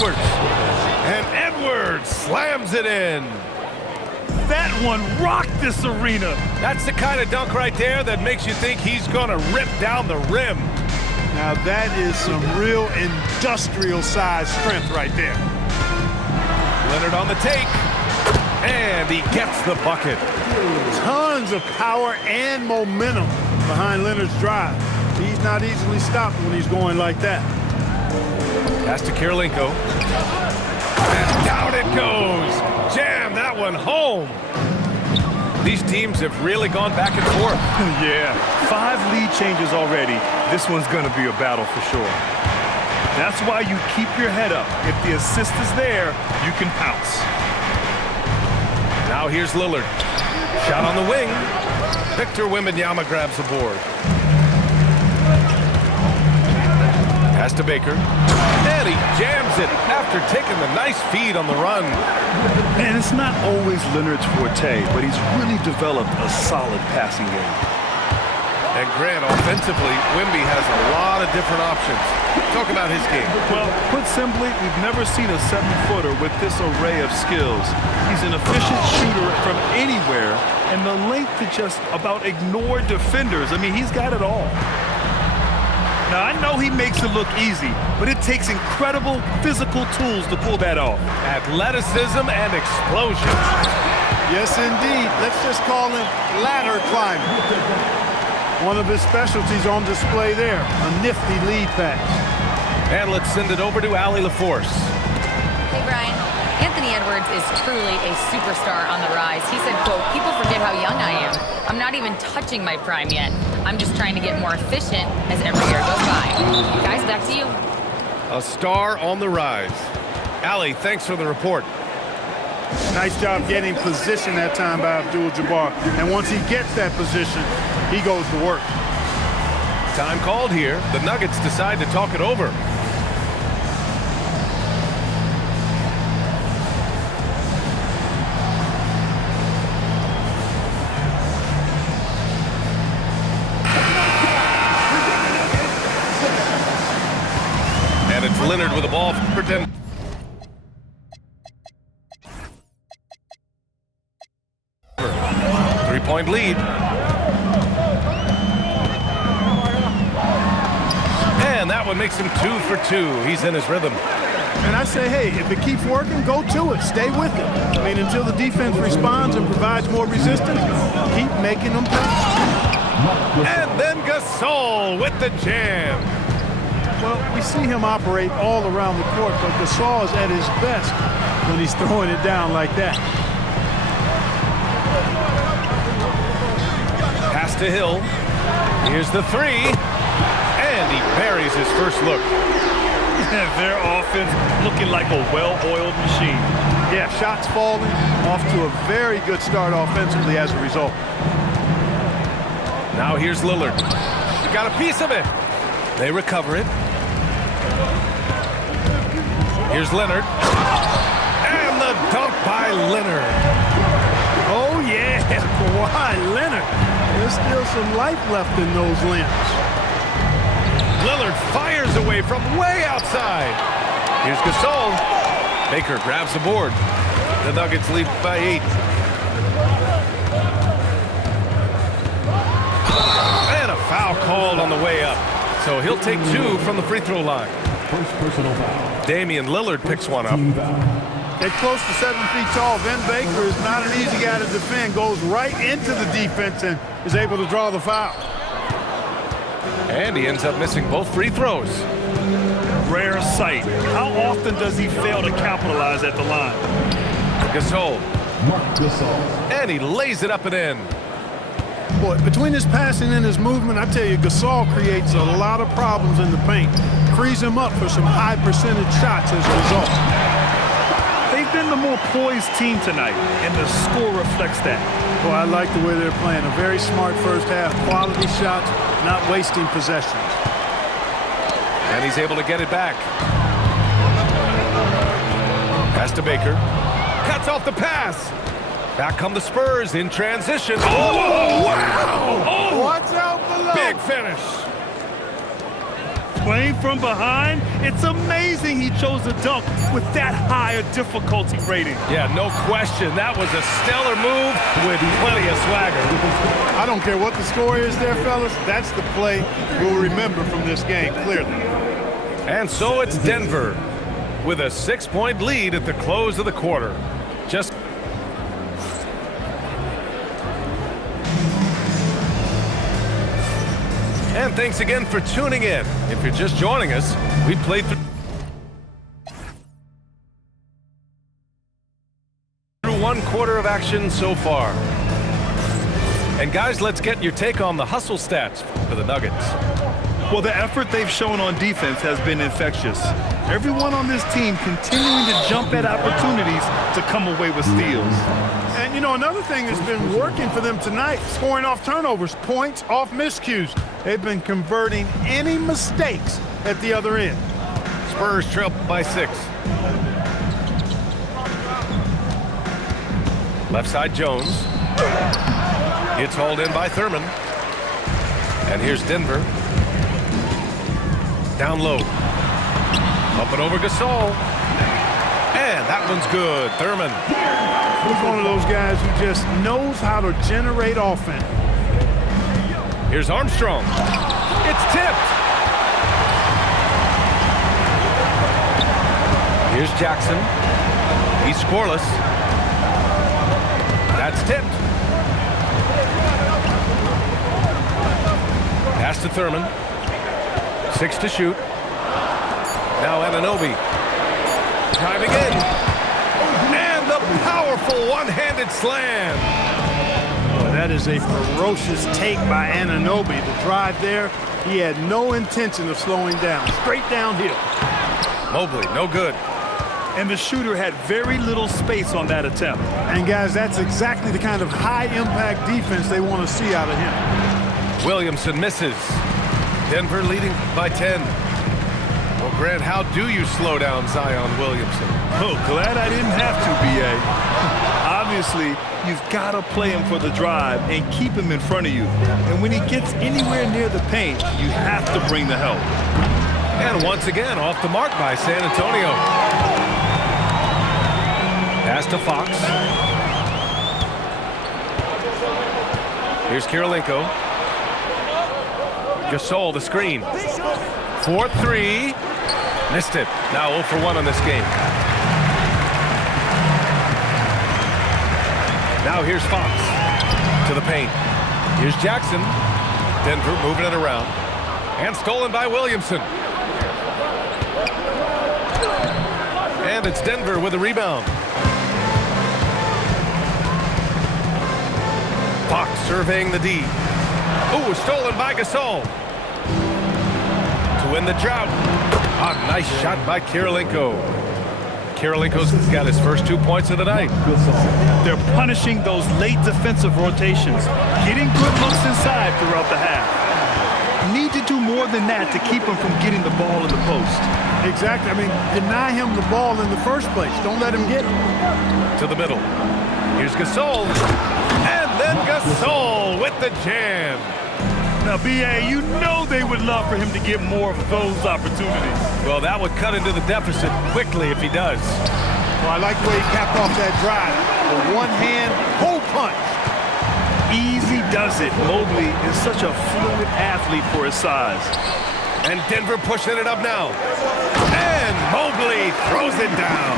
Edwards. And Edwards slams it in. That one rocked this arena. That's the kind of dunk right there that makes you think he's gonna rip down the rim. Now that is some real industrial size strength right there. Leonard on the take. And he gets the bucket. Tons of power and momentum behind Leonard's drive. He's not easily stopped when he's going like that. Pass to Kirilenko. And down it goes. Jam that one home. These teams have really gone back and forth. Yeah, 5 lead changes already. This one's going to be a battle for sure. That's why you keep your head up. If the assist is there, you can pounce. Now here's Lillard. Shot on the wing. Victor Wembanyama grabs the board. Pass to Baker. And he jams it after taking the nice feed on the run. And it's not always Leonard's forte, but he's really developed a solid passing game. And Grant, offensively, Wemby has a lot of different options. Talk about his game. Well, put simply, we've never seen a 7-footer with this array of skills. He's an efficient shooter from anywhere, and the length to just about ignore defenders. I mean, he's got it all. Now, I know he makes it look easy, but it takes incredible physical tools to pull that off. Athleticism and explosion. Yes, indeed. Let's just call him ladder climbing. One of his specialties on display there, a nifty lead pass. And let's send it over to Allie LaForce. Hey, Brian. Anthony Edwards is truly a superstar on the rise. He said, quote, "People forget how young I am. I'm not even touching my prime yet. I'm just trying to get more efficient as every year goes by." Guys, back to you. A star on the rise. Allie, thanks for the report. Nice job getting position that time by Abdul-Jabbar. And once he gets that position, he goes to work. Time called here. The Nuggets decide to talk it over. And it's Leonard with the ball for 10. Three-point lead. And that one makes him 2 for 2. He's in his rhythm. And I say, hey, if it keeps working, go to it. Stay with it. I mean, until the defense responds and provides more resistance, keep making them pay. And then Gasol with the jam. Well, we see him operate all around the court, but Gasol is at his best when he's throwing it down like that. Pass to Hill. Here's the three. And he buries his first look. Their offense looking like a well-oiled machine. Yeah, shots falling, off to a very good start offensively as a result. Now here's Lillard. He got a piece of it. They recover it. Here's Leonard. And the dunk by Leonard. Oh, yeah, Kawhi Leonard. There's still some life left in those limbs. Lillard fires away from way outside. Here's Gasol. Baker grabs the board. The Nuggets lead by 8. And a foul called on the way up. So he'll take 2 from the free throw line. First personal foul. Damian Lillard picks one up. At close to 7 feet tall, Vin Baker is not an easy guy to defend. Goes right into the defense and is able to draw the foul. And he ends up missing both free throws. Rare sight. How often does he fail to capitalize at the line? Gasol. Marc Gasol. And he lays it up and in. Boy, between his passing and his movement, I tell you, Gasol creates a lot of problems in the paint. Frees him up for some high percentage shots as a result. They've been the more poised team tonight, and the score reflects that. Boy, I like the way they're playing. A very smart first half. Quality shots, not wasting possessions. And he's able to get it back. Pass to Baker. Cuts off the pass. Back come the Spurs in transition. Oh, wow! Oh, watch out below. big finish. playing from behind, it's amazing he chose to dunk with that higher difficulty rating. Yeah, no question. That was a stellar move with plenty of swagger. I don't care what the score is there, fellas. That's the play we'll remember from this game, clearly. And so it's Denver with a 6-point lead at the close of the quarter. Just And thanks again for tuning in. If you're just joining us, we played through one quarter of action so far. And guys, let's get your take on the hustle stats for the Nuggets. Well, the effort they've shown on defense has been infectious. Everyone on this team continuing to jump at opportunities to come away with steals. And, you know, another thing that's been working for them tonight, scoring off turnovers, points off miscues. They've been converting any mistakes at the other end. Spurs trail by 6. Left side, Jones. It's hauled in by Thurman. And here's Denver. Down low. Up and over Gasol. And that one's good. Thurman. He's one of those guys who just knows how to generate offense. Here's Armstrong. It's tipped. Here's Jackson. He's scoreless. That's tipped. Pass to Thurman. 6 to shoot. Now Anunoby. Driving in. And the powerful one-handed slam. Well, that is a ferocious take by Anunoby. The drive there, he had no intention of slowing down. Straight downhill. Mobley, no good. And the shooter had very little space on that attempt. And, guys, that's exactly the kind of high-impact defense they want to see out of him. Williamson misses. Denver leading by 10. Well, Grant, how do you slow down Zion Williamson? Oh, glad I didn't have to, B.A. Obviously, you've got to play him for the drive and keep him in front of you. And when he gets anywhere near the paint, you have to bring the help. And once again, off the mark by San Antonio. Pass to Fox. Here's Kirilenko. Gasol, the screen. 4-3. Missed it. Now 0 for 1 on this game. Now here's Fox to the paint. Here's Jackson. Denver moving it around. And stolen by Williamson. And it's Denver with a rebound. Fox surveying the D. Ooh, stolen by Gasol. To win the drought. A nice shot by Kirilenko. Kirilenko's got his first 2 points of the night. They're punishing those late defensive rotations, getting good looks inside throughout the half. Need to do more than that to keep him from getting the ball in the post. Exactly. I mean, deny him the ball in the first place. Don't let him get it. To the middle. Here's Gasol. And then Gasol with the jam. Now, B.A., you know they would love for him to get more of those opportunities. Well, that would cut into the deficit quickly if he does. Well, I like the way he capped off that drive. The one-hand hole punch. Easy does it. Mobley is such a fluid athlete for his size. And Denver pushing it up now. And Mobley throws it down.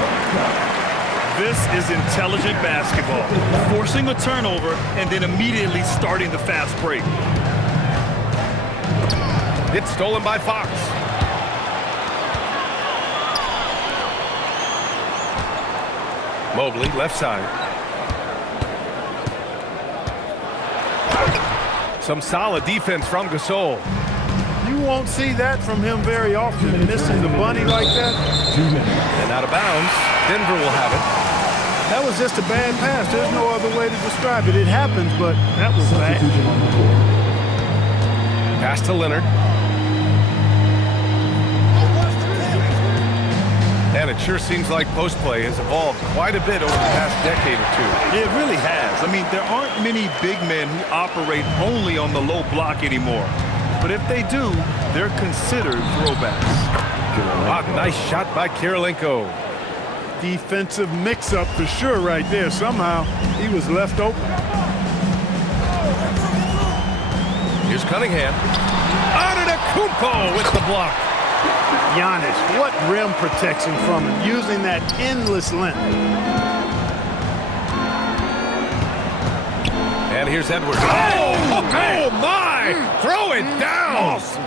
This is intelligent basketball. Forcing a turnover and then immediately starting the fast break. It's stolen by Fox. Mobley, left side. Some solid defense from Gasol. You won't see that from him very often, missing the bunny like that. And out of bounds, Denver will have it. That was just a bad pass. There's no other way to describe it. It happens, but that was bad. Pass to Leonard. And it sure seems like post play has evolved quite a bit over the past decade or two. It really has. I mean, there aren't many big men who operate only on the low block anymore. but if they do, they're considered throwbacks. A nice shot by Kirilenko. Defensive mix-up for sure right there. Somehow he was left open. Here's Cunningham. Antetokounmpo with the block. Giannis, what rim protection from him, using that endless length. And here's Edwards. Oh my! Throw it down! Awesome.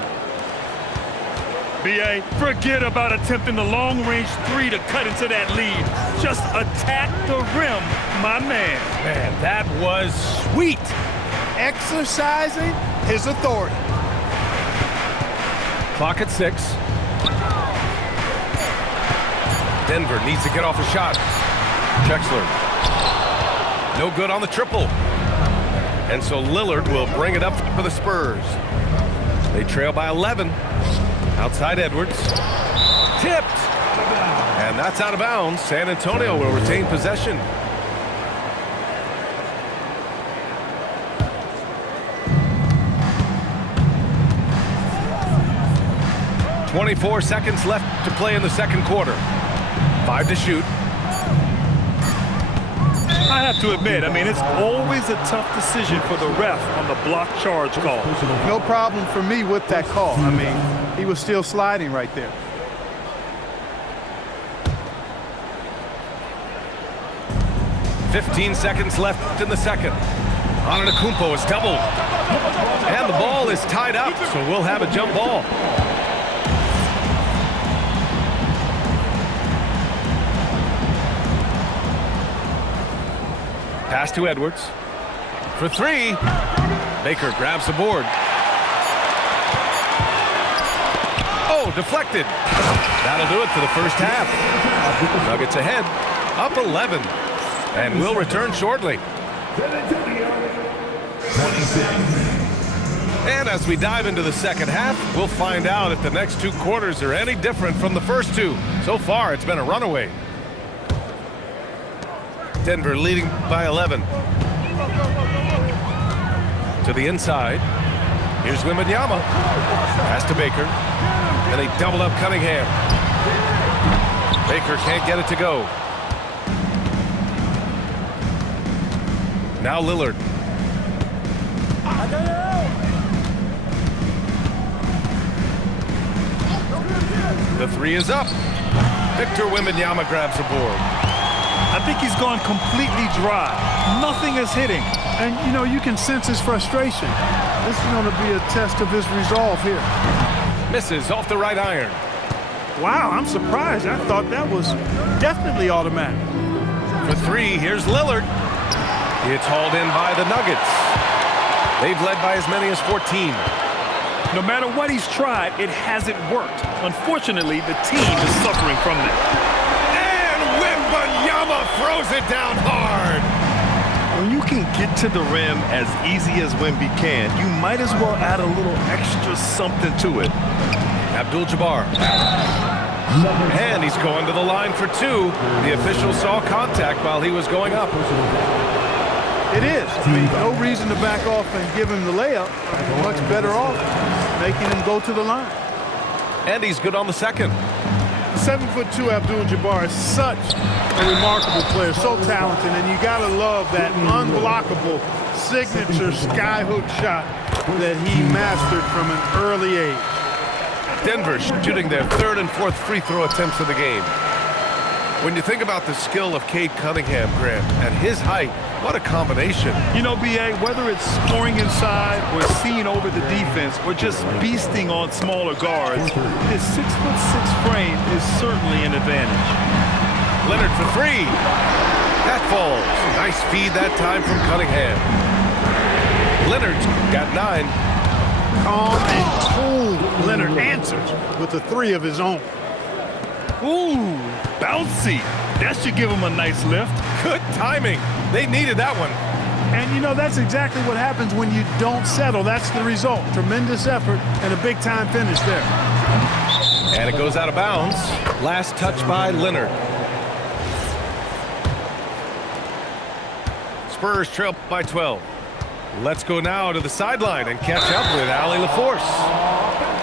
B.A., forget about attempting the long-range three to cut into that lead. Just attack the rim, my man. Man, that was sweet. Exercising his authority. Clock at 6. Denver needs to get off a shot. Drexler. No good on the triple. And so Lillard will bring it up for the Spurs. They trail by 11. Outside Edwards. Tipped. And that's out of bounds. San Antonio will retain possession. .24 seconds left to play in the second quarter. 5 to shoot. I have to admit, it's always a tough decision for the ref on the block charge call. No problem for me with that call. He was still sliding right there. .15 seconds left in the second. Antetokounmpo is doubled. And the ball is tied up, so we'll have a jump ball. Pass to Edwards. For 3. Baker grabs the board. Oh, deflected. That'll do it for the first half. Nuggets ahead, up 11. And we'll return shortly. And as we dive into the second half, we'll find out if the next 2 quarters are any different from the first 2. So far, it's been a runaway. Denver leading by 11. To the inside. Here's Wembanyama. Pass to Baker. And they double up Cunningham. Baker can't get it to go. Now Lillard. The 3 is up. Victor Wembanyama grabs the board. I think he's gone completely dry. Nothing is hitting. And, you can sense his frustration. This is going to be a test of his resolve here. Misses off the right iron. Wow, I'm surprised. I thought that was definitely automatic. For 3, here's Lillard. It's hauled in by the Nuggets. They've led by as many as 14. No matter what he's tried, it hasn't worked. Unfortunately, the team is suffering from that. And Wembanyama throws it down hard. When you can get to the rim as easy as Wemby can, you might as well add a little extra something to it. Abdul-Jabbar. And he's going to the line for 2. The official saw contact while he was going up. It is. No reason to back off and give him the layup. Much better off making him go to the line. And he's good on the second. 7'2" Abdul-Jabbar is such a remarkable player, so talented, and you gotta love that unblockable signature skyhook shot that he mastered from an early age. Denver shooting their 3rd and 4th free throw attempts of the game. When you think about the skill of Cade Cunningham, Grant, at his height, what a combination. B.A., whether it's scoring inside or seeing over the defense or just beasting on smaller guards, his 6'6" frame is certainly an advantage. Leonard for 3. That falls. Nice feed that time from Cunningham. Leonard's got 9. Calm and cool. Leonard answers with a 3 of his own. Ooh, bouncy. That should give him a nice lift. Good timing. They needed that one. And, that's exactly what happens when you don't settle. That's the result. Tremendous effort and a big-time finish there. And it goes out of bounds. Last touch by Leonard. Spurs trail by 12. Let's go now to the sideline and catch up with Allie LaForce.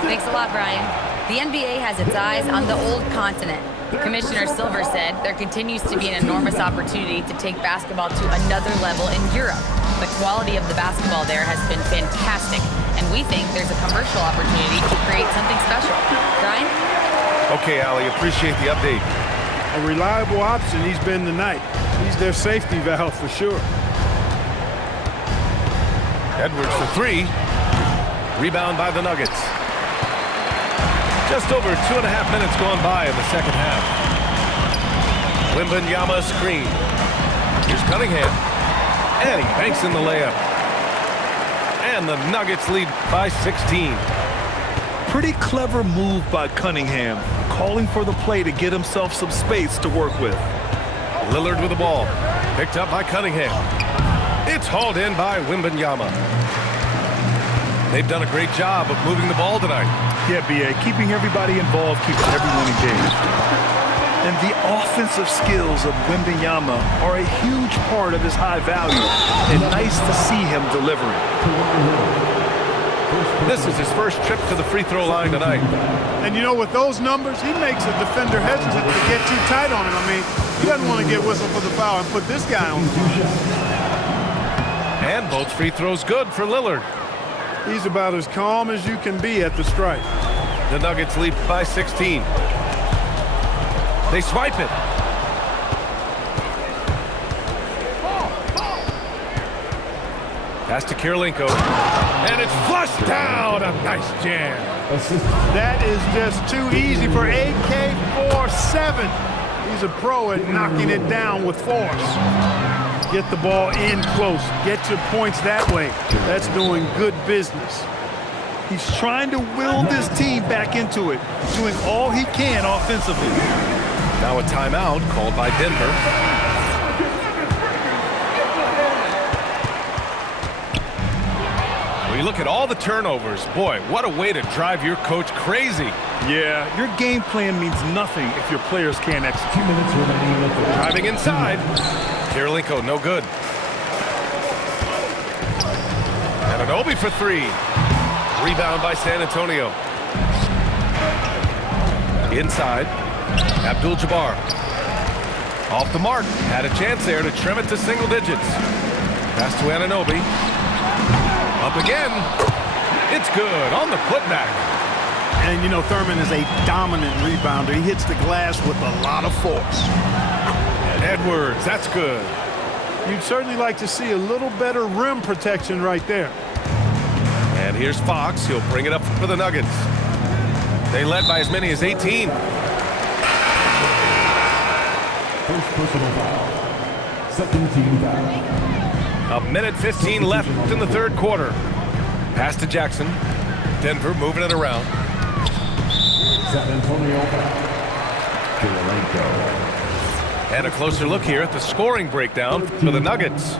Thanks a lot, Brian. The NBA has its eyes on the old continent. Commissioner Silver said there continues to be an enormous opportunity to take basketball to another level in Europe. The quality of the basketball there has been fantastic, and we think there's a commercial opportunity to create something special. Brian? Okay, Allie, appreciate the update. A reliable option he's been tonight. He's their safety valve for sure. Edwards for three. Rebound by the Nuggets. Just over 2.5 minutes gone by in the second half. Wembanyama screen. Here's Cunningham. And he banks in the layup. And the Nuggets lead by 16. Pretty clever move by Cunningham, calling for the play to get himself some space to work with. Lillard with the ball. Picked up by Cunningham. It's hauled in by Wembanyama. They've done a great job of moving the ball tonight. Yeah, B.A., keeping everybody involved, keeping everyone engaged. And the offensive skills of Wembanyama are a huge part of his high value, and nice to see him delivering. This is his first trip to the free throw line tonight. And you know, with those numbers, he makes a defender hesitant to get too tight on him. I mean, he doesn't want to get whistled for the foul and put this guy on the line. And both free throws good for Lillard. He's about as calm as you can be at the strike. The Nuggets lead by 16. They swipe it. Pass to Kirilenko. And it's flushed down. A nice jam. That is just too easy for AK-47. He's a pro at knocking it down with force. Get the ball in close. Get your points that way. That's doing good business. He's trying to will this team back into it, doing all he can offensively. Now a timeout called by Denver. When you look at all the turnovers, boy, what a way to drive your coach crazy. Yeah, your game plan means nothing if your players can't execute. 2 minutes remaining in the third. Driving inside. Kirilenko, no good. Anunoby for three. Rebound by San Antonio. Inside. Abdul-Jabbar. Off the mark. Had a chance there to trim it to single digits. Pass to Anunoby. Up again. It's good on the putback. And, you know, Thurman is a dominant rebounder. He hits the glass with a lot of force. Edwards, that's good. You'd certainly like to see a little better rim protection right there. And here's Fox. He'll bring it up for the Nuggets. They led by as many as 18. First personal foul. Second team foul. A minute 15 left in the third quarter. Pass to Jackson. Denver moving it around. San Antonio foul. Kirilenko. And a closer look here at the scoring breakdown for the Nuggets.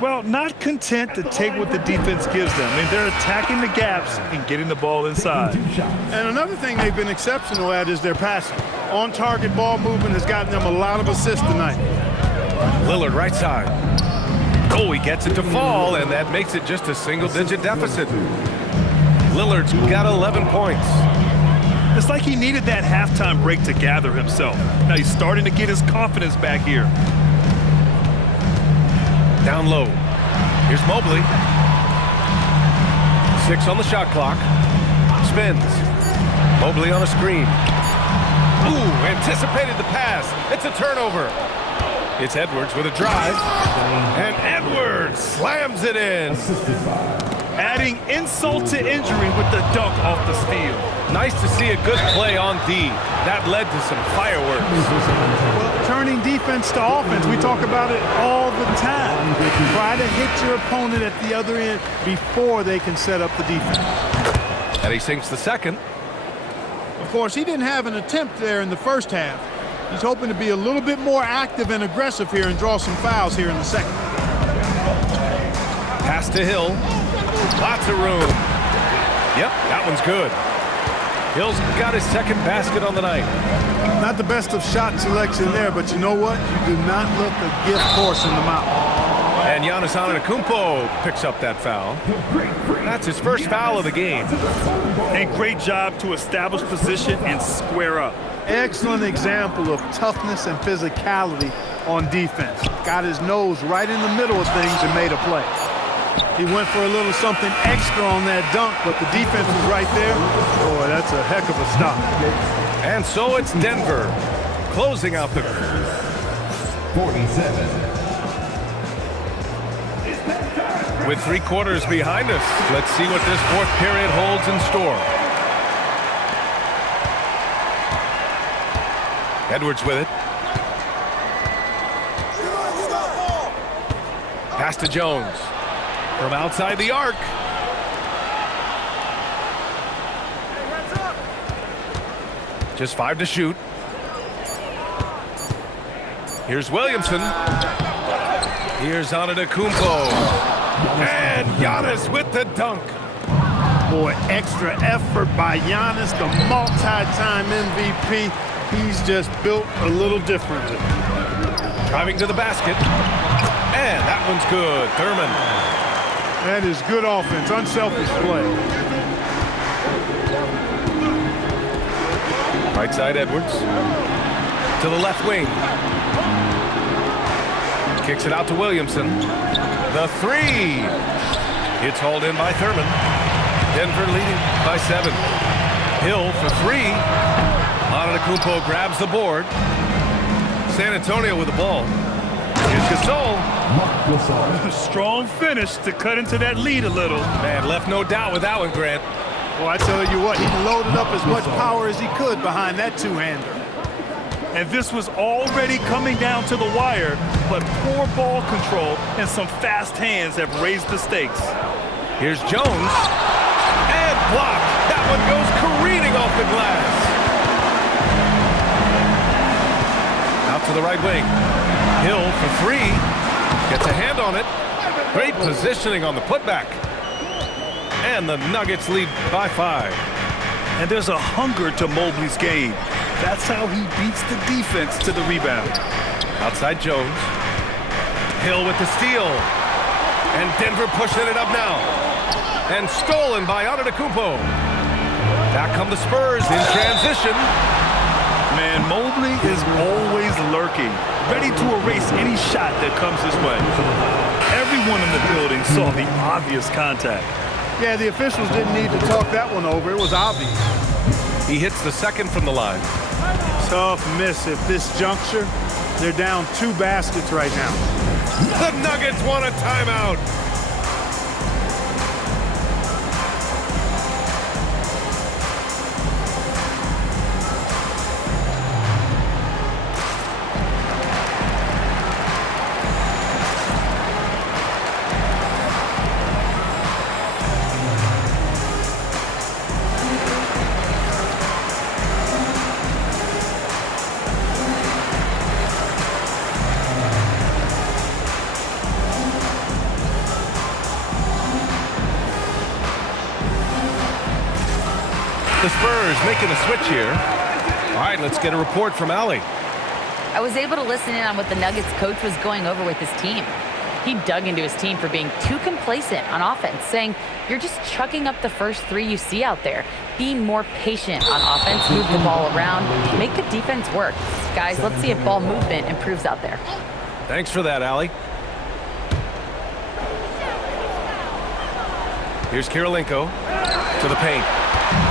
Well, not content to take what the defense gives them. I mean, they're attacking the gaps and getting the ball inside. 2 shots. And another thing they've been exceptional at is their passing. On-target ball movement has gotten them a lot of assists tonight. Lillard right side. Oh, he gets it to fall, and that makes it just a single-digit deficit. Lillard's got 11 points. It's like he needed that halftime break to gather himself. Now he's starting to get his confidence back here. Down low. Here's Mobley. 6 on the shot clock. Spins. Mobley on a screen. Ooh, anticipated the pass. It's a turnover. It's Edwards with a drive. And Edwards slams it in. Assisted by. Adding insult to injury with the dunk off the steal. Nice to see a good play on D. That led to some fireworks. Well, turning defense to offense, we talk about it all the time. Try to hit your opponent at the other end before they can set up the defense. And he sinks the second. Of course, he didn't have an attempt there in the first half. He's hoping to be a little bit more active and aggressive here and draw some fouls here in the second. Pass to Hill. Lots of room. Yep, that one's good. Hill's got his second basket on the night. Not the best of shot selection there, but you know what? You do not look a gift horse in the mouth. And Giannis Antetokounmpo picks up that foul. That's his first foul of the game. And great job to establish position and square up. Excellent example of toughness and physicality on defense. Got his nose right in the middle of things and made a play. He went for a little something extra on that dunk, but the defense was right there. Boy, that's a heck of a stop. And so it's Denver closing out the 47. With 3 quarters behind us, let's see what this fourth period holds in store. Edwards with it. Pass to Jones. From outside the arc. Just 5 to shoot. Here's Williamson. Here's Antetokounmpo. And Giannis with the dunk. Boy, extra effort by Giannis, the multi-time MVP. He's just built a little differently. Driving to the basket. And that one's good. Thurman. That is good offense, unselfish play. Right side Edwards. To the left wing. Kicks it out to Williamson. The 3. It's hauled in by Thurman. Denver leading by 7. Hill for 3. Antetokounmpo grabs the board. San Antonio with the ball. Here's Gasol. Strong finish to cut into that lead a little. Man, left no doubt with that one, Grant. Well, I tell you what, he loaded up as much power as he could behind that two-hander. And this was already coming down to the wire, but poor ball control and some fast hands have raised the stakes. Here's Jones. And blocked. That one goes careening off the glass. Out to the right wing. Hill for 3. Gets a hand on it. Great positioning on the putback. And the Nuggets lead by 5. And there's a hunger to Mobley's game. That's how he beats the defense to the rebound. Outside Jones. Hill with the steal. And Denver pushing it up now. And stolen by Antetokounmpo. Back come the Spurs in transition. Man, Mobley is always lurking, ready to erase any shot that comes his way. Everyone in the building saw the obvious contact. Yeah, the officials didn't need to talk that one over. It was obvious. He hits the second from the line. Tough miss at this juncture. They're down 2 baskets right now. The Nuggets want a timeout. The Spurs making a switch here. All right, let's get a report from Allie. I was able to listen in on what the Nuggets coach was going over with his team. He dug into his team for being too complacent on offense, saying, you're just chucking up the first 3 you see out there. Be more patient on offense, move the ball around, make the defense work. Guys, let's see if ball movement improves out there. Thanks for that, Allie. Here's Kirilenko to the paint.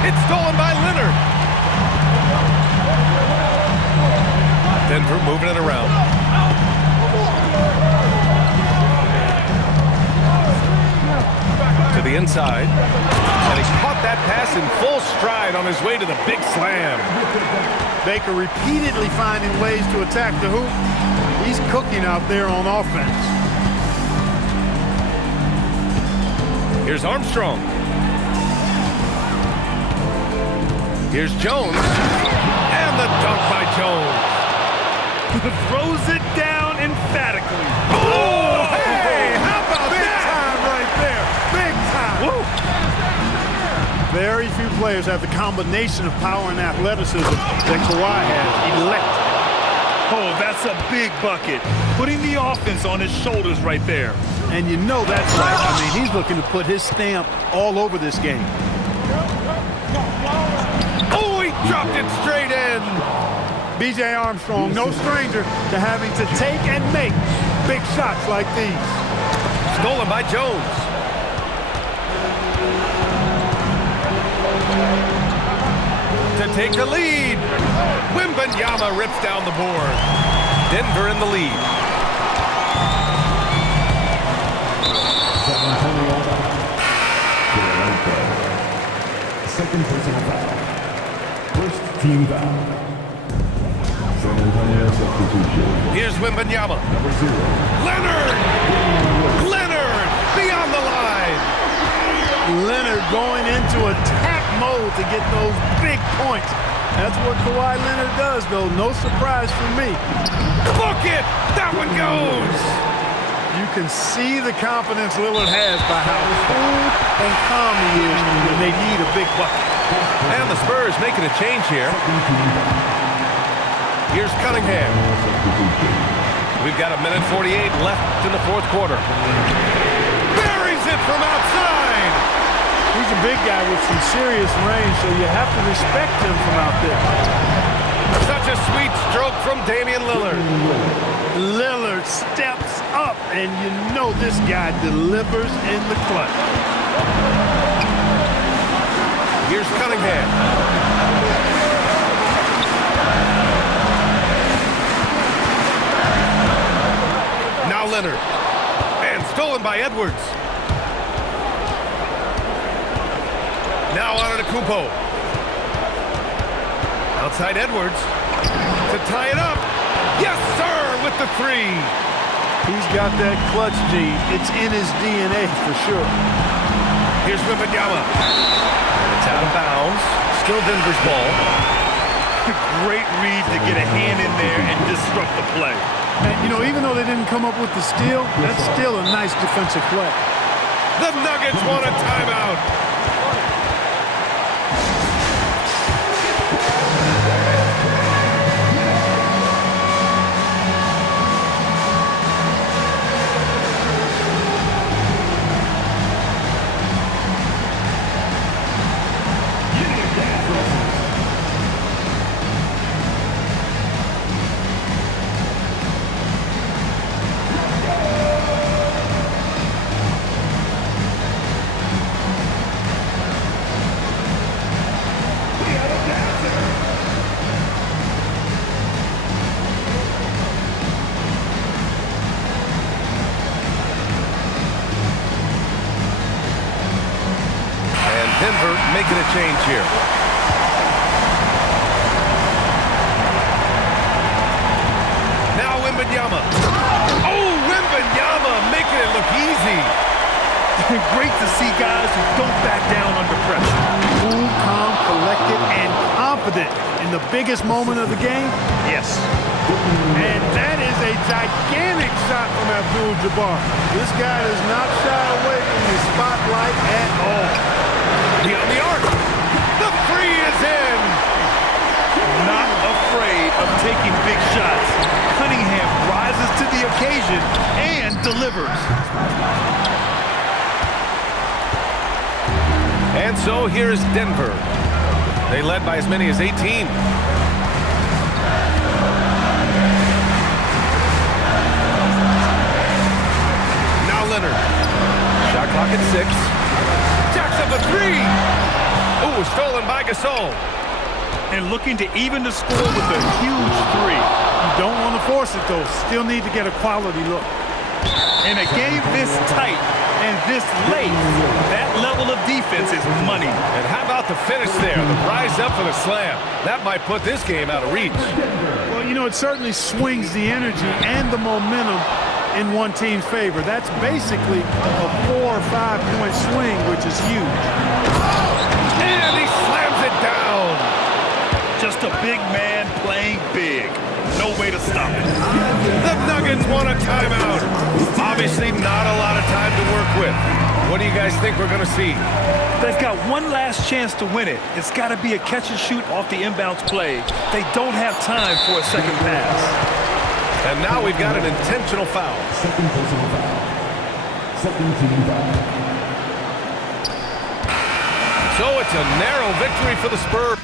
It's stolen by Leonard. Denver moving it around. To the inside. And he caught that pass in full stride on his way to the big slam. Baker repeatedly finding ways to attack the hoop. He's cooking out there on offense. Here's Armstrong. Here's Jones. And the dunk by Jones. Throws it down emphatically. Oh, hey, how about Big that? time right there. Big time. Very few players have the combination of power and athleticism that Kawhi has. Electric. Oh, that's That's a big bucket. Putting the offense on his shoulders right there. And you know that's right. I mean, he's looking to put his stamp all over this game. Oh, he dropped it straight in. B.J. Armstrong, no stranger to having to take and make big shots like these. Stolen by Jones. To take the lead. Wembanyama rips down the board. Denver in the lead. San Antonio foul. Second personal foul. First team foul. San Antonio substitution. Here's Wembanyama. Number 0. Leonard! Leonard! Beyond the line! Leonard going into attack mode to get those big points. That's what Kawhi Leonard does, though. No surprise for me. Book it! That one goes! You can see the confidence Lillard has by how cool and calm he is when they need a big bucket. And the Spurs making a change here. Here's Cunningham. We've got 1:48 left in the fourth quarter. Buries it from outside! He's a big guy with some serious range, so you have to respect him from out there. Such a sweet stroke from Damian Lillard. Lillard steps up, and you know this guy delivers in the clutch. Here's Cunningham. Now Leonard. And stolen by Edwards. Now Antetokounmpo. Outside Edwards. To tie it up. Yes, sir, with the 3. He's got that clutch gene. It's in his DNA for sure. Here's Wembanyama. And it's out of bounds. Still Denver's ball. Great read to get a hand in there and disrupt the play. And, you know, even though they didn't come up with the steal, that's still a nice defensive play. The Nuggets want a timeout. Denver making a change here. Now Wembanyama. Oh, Wembanyama making it look easy. Great to see guys who don't back down under pressure. Cool, calm, collected, and confident in the biggest moment of the game. Yes. And that is a gigantic shot from Abdul-Jabbar. This guy does not shy away from the spotlight at all. Beyond the arc. The 3 is in. Not afraid of taking big shots. Cunningham rises to the occasion and delivers. And so here's Denver. They led by as many as 18. Now Leonard. Shot clock at 6. Jacks up a 3. Ooh, stolen by Gasol. And looking to even the score with a huge 3. You don't want to force it, though. Still need to get a quality look. In a game this tight and this late, that level of defense is money. And how about the finish there? The rise up for the slam. That might put this game out of reach. Well, you know, it certainly swings the energy and the momentum in one team's favor. That's basically a 4 or 5 point swing, which is huge. And he slams it down. Just a big man playing big. No way to stop it. The Nuggets want a timeout. Obviously not a lot of time to work with. What do you guys think we're going to see? They've got one last chance to win it. It's got to be a catch and shoot off the inbounds play. They don't have time for a second pass. And now we've got an intentional foul. Second personal foul. Second team foul. So it's a narrow victory for the Spurs.